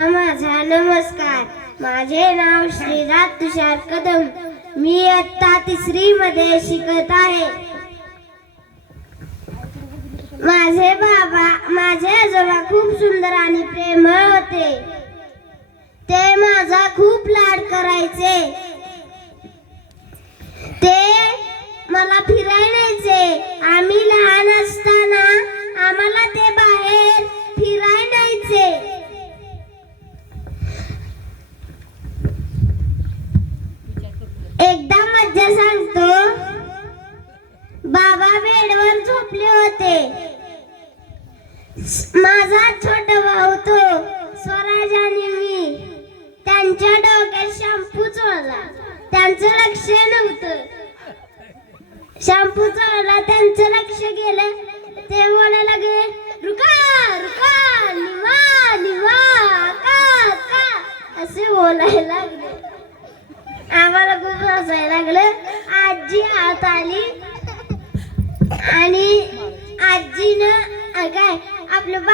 माझा नमस्कार. माझे नाव श्रीराज तुषार कदम. मी इयत्ता तिसरी मध्ये शिकत आहे. माझे बाबा माझे आजोबा खूप सुंदर आणि प्रेमळ होते. ते माझा खूप लाड करायचे. ते मला फिरायला न्यायचे. आम्ही लहान असतो मज्जा सांगतो बाबा बेडवर झोपले होते. माझा छोटा भाऊ तो स्वराज आणि मी त्यांच्या डोक्यात शॅम्पू चोळला. त्यांचं लक्ष नव्हतं. शॅम्पू चोळला त्यांचं लक्ष गेलं. ते बोलायला लागले रुका रुका निवा निवा का का? असे बोलायला लागले. आम्हाला खूप हसायला लागलं. आजी आत आली. आणि आजीनं काय आपलं बा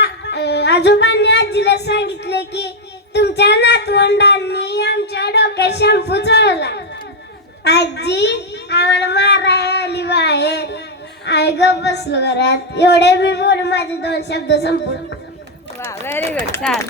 आजोबांनी आजीला सांगितले की तुमच्या नातवंडांनी आमच्या डोक्यात शॅम्पू चोळला. आजी आम्हाला मारायला आली बाहेर. आय ग बसलो घरात. एवढे मी बोलू माझे दोन शब्द संपूर्ण व्हेरी गुड छान.